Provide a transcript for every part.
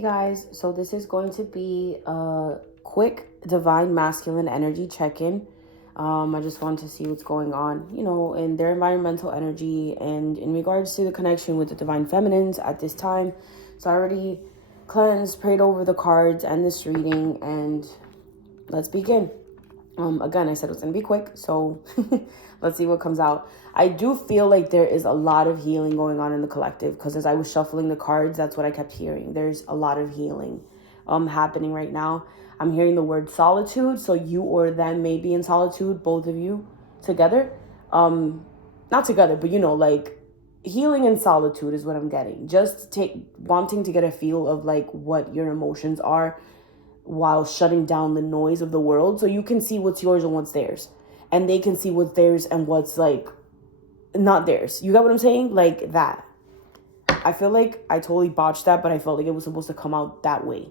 Hey guys, so this is going to be a quick divine masculine energy check-in. I just want to see what's going on, in their environmental energy and in regards to the connection with the divine feminines at this time. So I already cleansed, prayed over the cards and this reading, and let's begin. Again, I said it was going to be quick, so let's see what comes out. I do feel like there is a lot of healing going on in the collective because as I was shuffling the cards, that's what I kept hearing. There's a lot of healing happening right now. I'm hearing the word solitude, so you or them may be in solitude, both of you together. Not together, but like healing in solitude is what I'm getting. Just wanting to get a feel of like what your emotions are while shutting down the noise of the world so you can see what's yours and what's theirs, and they can see what's theirs and what's like not theirs. You got what I'm saying? Like that. I feel like I totally botched that, but I felt like it was supposed to come out that way.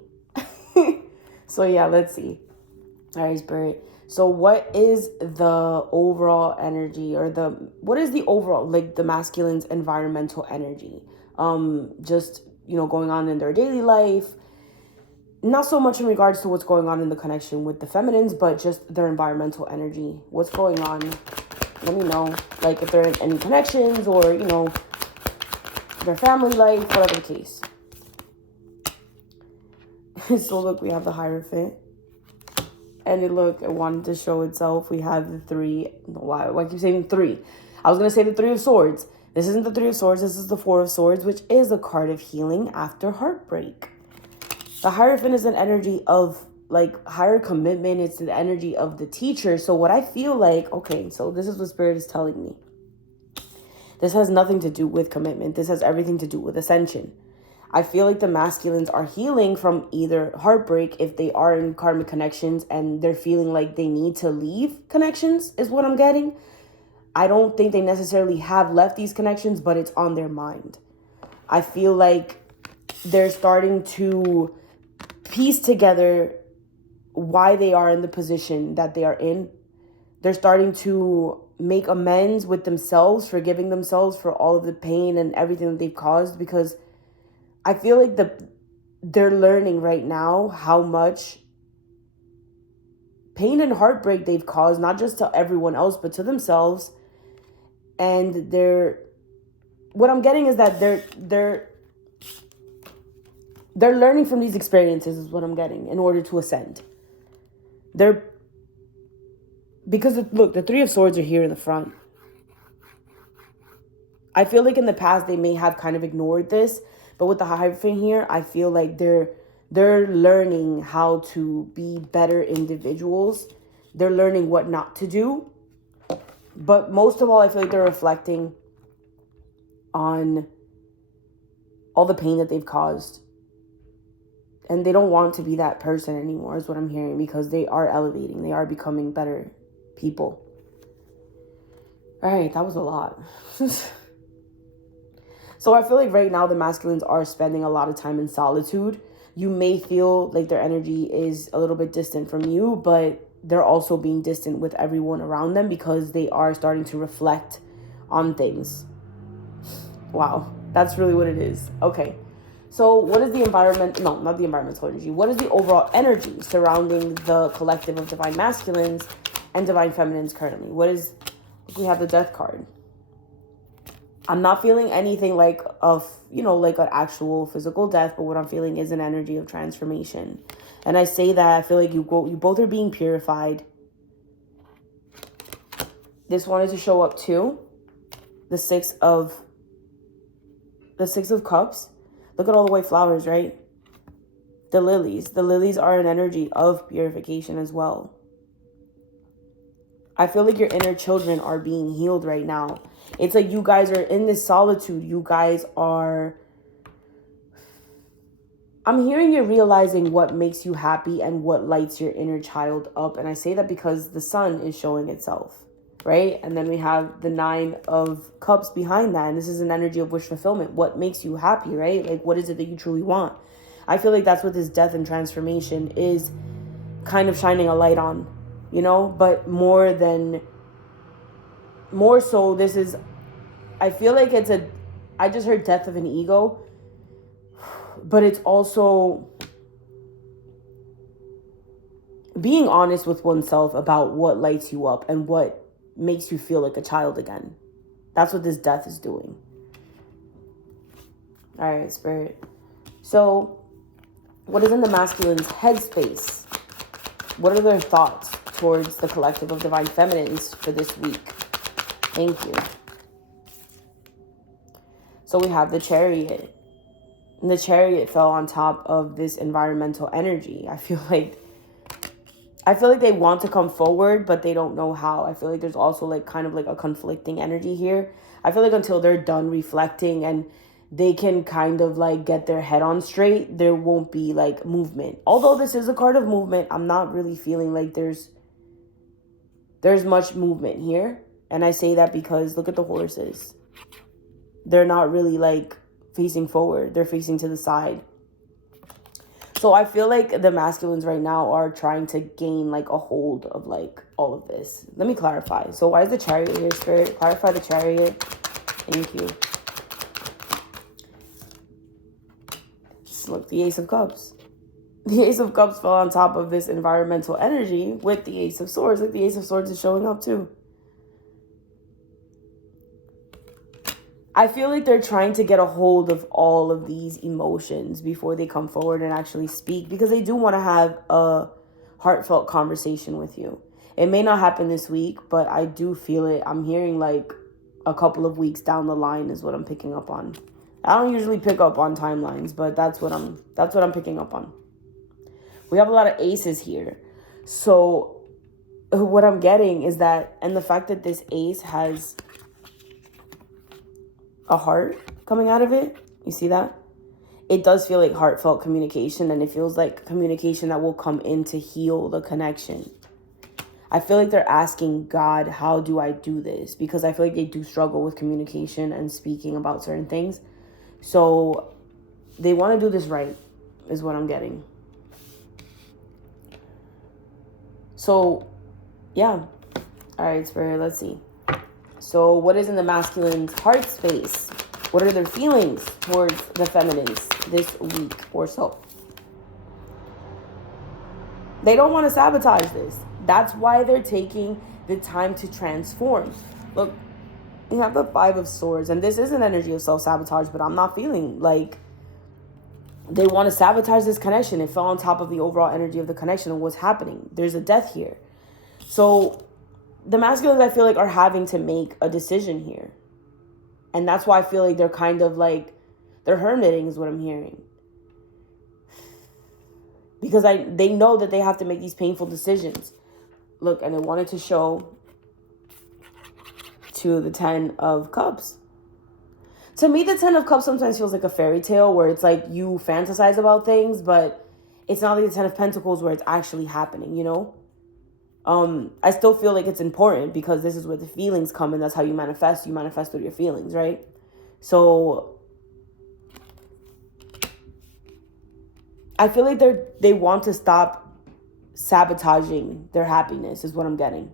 So yeah, let's see. All right, Spirit. So what is the overall energy, or what is the overall, like the masculine's environmental energy? Just, going on in their daily life. Not so much in regards to what's going on in the connection with the feminines, but just their environmental energy. What's going on? Let me know. Like if there are any connections or, their family life, whatever the case. So look, we have the Hierophant. And it wanted to show itself. We have the three. Why I keep saying three? I was going to say the Three of Swords. This isn't the Three of Swords. This is the Four of Swords, which is a card of healing after heartbreak. The Hierophant is an energy of like higher commitment. It's the energy of the teacher. So what I feel like, okay, so this is what Spirit is telling me. This has nothing to do with commitment. This has everything to do with ascension. I feel like the masculines are healing from either heartbreak if they are in karmic connections and they're feeling like they need to leave connections is what I'm getting. I don't think they necessarily have left these connections, but it's on their mind. I feel like they're starting to piece together why they are in the position that they are in. They're starting to make amends with themselves, forgiving themselves for all of the pain and everything that they've caused, because I feel like they're learning right now how much pain and heartbreak they've caused, not just to everyone else, but to themselves. And what I'm getting is that they're learning from these experiences is what I'm getting in order to ascend. Because look, the Three of Swords are here in the front. I feel like in the past they may have kind of ignored this, but with the Hierophant here, I feel like they're learning how to be better individuals. They're learning what not to do. But most of all, I feel like they're reflecting on all the pain that they've caused. And they don't want to be that person anymore, is what I'm hearing, because they are elevating. They are becoming better people. All right, that was a lot. So I feel like right now the masculines are spending a lot of time in solitude. You may feel like their energy is a little bit distant from you, but they're also being distant with everyone around them because they are starting to reflect on things. Wow, that's really what it is. Okay. So what is the environment? No, not the environmental energy. What is the overall energy surrounding the collective of divine masculines and divine feminines currently? We have the Death card. I'm not feeling anything like like an actual physical death, but what I'm feeling is an energy of transformation. And I say that I feel like you both are being purified. This wanted to show up too. The Six of Cups. Look at all the white flowers, right? The lilies. The lilies are an energy of purification as well. I feel like your inner children are being healed right now. It's like you guys are in this solitude. You guys are... I'm hearing you realizing what makes you happy and what lights your inner child up. And I say that because the sun is showing itself, right? And then we have the Nine of Cups behind that. And this is an energy of wish fulfillment. What makes you happy, right? Like, what is it that you truly want? I feel like that's what this death and transformation is kind of shining a light on, but more so, this is, I feel like I just heard death of an ego. But it's also being honest with oneself about what lights you up and what makes you feel like a child again. That's what this death is doing. All right, Spirit. So, what is in the masculine's headspace? What are their thoughts towards the collective of divine feminines for this week? Thank you. So we have the Chariot. And the Chariot fell on top of this environmental energy. I feel like they want to come forward, but they don't know how. I feel like there's also like kind of like a conflicting energy here. I feel like until they're done reflecting and they can kind of like get their head on straight, there won't be like movement. Although this is a card of movement, I'm not really feeling like there's much movement here. And I say that because look at the horses. They're not really like facing forward. They're facing to the side. So I feel like the masculines right now are trying to gain like a hold of like all of this. Let me clarify. So why is the Chariot here, Spirit? Clarify the Chariot. Thank you. Just look, the Ace of Cups. The Ace of Cups fell on top of this environmental energy with the Ace of Swords. Like the Ace of Swords is showing up too. I feel like they're trying to get a hold of all of these emotions before they come forward and actually speak, because they do want to have a heartfelt conversation with you. It may not happen this week, but I do feel it. I'm hearing like a couple of weeks down the line is what I'm picking up on. I don't usually pick up on timelines, but that's what I'm picking up on. We have a lot of aces here. So what I'm getting is that, and the fact that this ace has a heart coming out of it, you see that? It does feel like heartfelt communication, and it feels like communication that will come in to heal the connection. I feel like they're asking God, how do I do this? Because I feel like they do struggle with communication and speaking about certain things. So they want to do this right, is what I'm getting. So, yeah. All right, Spirit, let's see. So what is in the masculine's heart space? What are their feelings towards the feminines this week or so? They don't want to sabotage this. That's why they're taking the time to transform. Look, you have the Five of Swords, and this is an energy of self-sabotage, but I'm not feeling like they want to sabotage this connection. It fell on top of the overall energy of the connection and what's happening. There's a death here. So the masculines, I feel like, are having to make a decision here. And that's why I feel like they're kind of like, they're hermiting is what I'm hearing. Because they know that they have to make these painful decisions. Look, and they wanted to show to the Ten of Cups. To me, the Ten of Cups sometimes feels like a fairy tale where it's like you fantasize about things, but it's not like the Ten of Pentacles where it's actually happening, you know? I still feel like it's important because this is where the feelings come, and that's how you manifest. You manifest through your feelings, right? So I feel like they want to stop sabotaging their happiness is what I'm getting.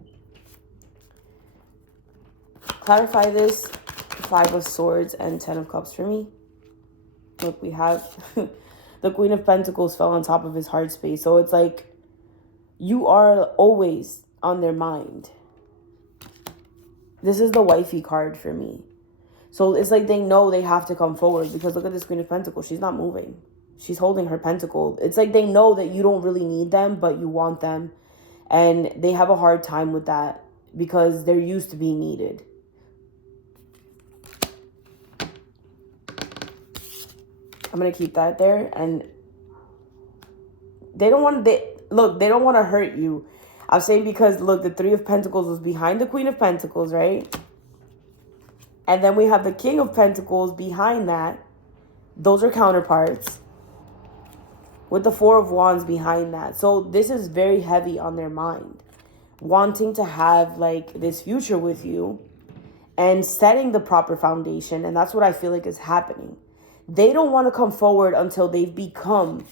Clarify this. Five of Swords and Ten of Cups for me. Look, we have the Queen of Pentacles fell on top of his heart space. So it's like you are always on their mind. This is the wifey card for me. So it's like they know they have to come forward, because look at this Queen of Pentacles. She's not moving. She's holding her pentacle. It's like they know that you don't really need them, but you want them. And they have a hard time with that because they're used to being needed. I'm going to keep that there. And they don't want to hurt you. I'm saying because, look, the Three of Pentacles was behind the Queen of Pentacles, right? And then we have the King of Pentacles behind that. Those are counterparts. With the Four of Wands behind that. So this is very heavy on their mind. Wanting to have, like, this future with you. And setting the proper foundation. And that's what I feel like is happening. They don't want to come forward until they've become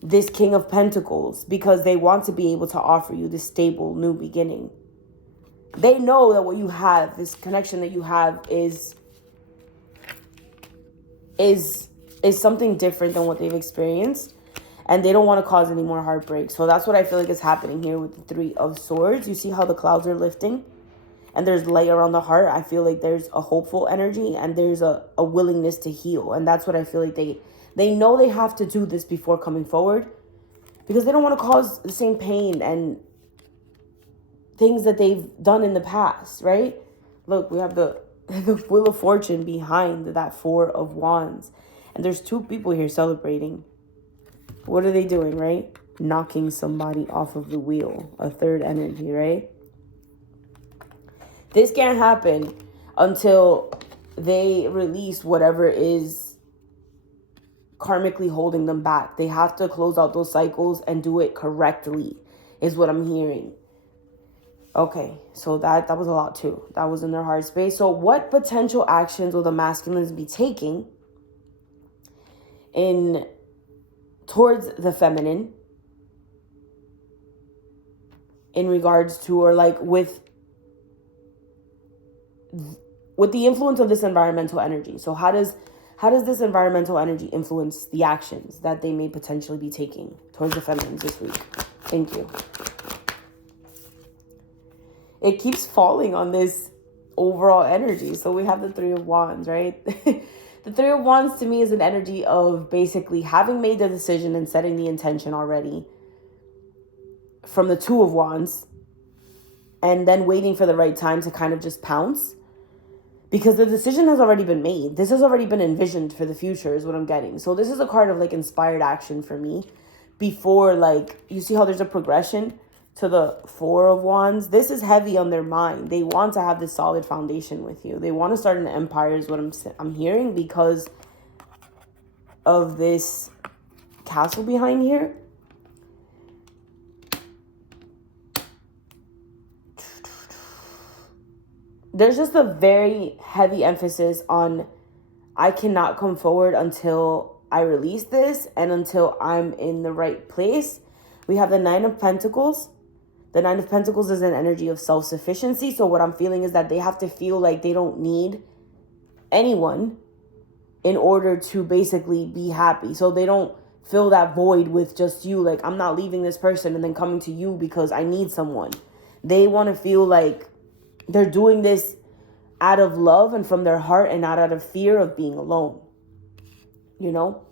this King of Pentacles, because they want to be able to offer you this stable new beginning. They know that what you have, this connection that you have is is something different than what they've experienced. And they don't want to cause any more heartbreak. So that's what I feel like is happening here with the Three of Swords. You see how the clouds are lifting? And there's light around the heart. I feel like there's a hopeful energy and there's a willingness to heal. And that's what I feel like they know they have to do this before coming forward, because they don't want to cause the same pain and things that they've done in the past, right? Look, we have the Wheel of Fortune behind that Four of Wands. And there's two people here celebrating. What are they doing, right? Knocking somebody off of the wheel. A third energy, right? This can't happen until they release whatever is karmically holding them back. They have to close out those cycles and do it correctly, is what I'm hearing. Okay, so that was a lot too. That was in their heart space. So what potential actions will the masculines be taking towards the feminine in regards to, or like with the influence of this environmental energy? So how does this environmental energy influence the actions that they may potentially be taking towards the feminines this week? Thank you. It keeps falling on this overall energy. So we have the Three of Wands, right? The Three of Wands to me is an energy of basically having made the decision and setting the intention already from the Two of Wands, and then waiting for the right time to kind of just pounce, because the decision has already been made. This has already been envisioned for the future is what I'm getting. So this is a card of like inspired action for me. Before, like, you see how there's a progression to the Four of Wands. This is heavy on their mind. They want to have this solid foundation with you. They want to start an empire is what I'm hearing, because of this castle behind here. There's just a very heavy emphasis on, I cannot come forward until I release this and until I'm in the right place. We have the Nine of Pentacles. The Nine of Pentacles is an energy of self-sufficiency. So what I'm feeling is that they have to feel like they don't need anyone in order to basically be happy. So they don't fill that void with just you. Like, I'm not leaving this person and then coming to you because I need someone. They want to feel like they're doing this out of love and from their heart, and not out of fear of being alone, you know?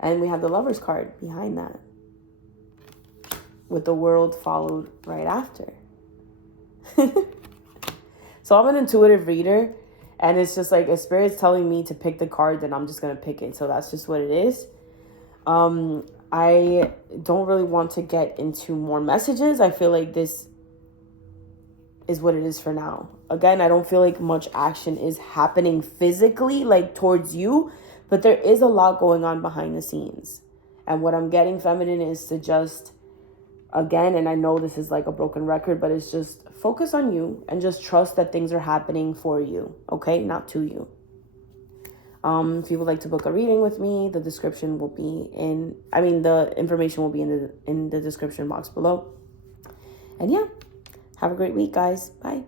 And we have the Lovers card behind that, with the World followed right after. So I'm an intuitive reader, and it's just like, if Spirit's telling me to pick the card, then I'm just going to pick it. So that's just what it is. I don't really want to get into more messages. I feel like this is what it is for now. Again, I don't feel like much action is happening physically, like towards you, but there is a lot going on behind the scenes. And what I'm getting, feminine, is to just, again, and I know this is like a broken record, but it's just focus on you and just trust that things are happening for you, okay? Not to you. If you would like to book a reading with me, the description will be the information will be in the description box below. And yeah, have a great week, guys. Bye.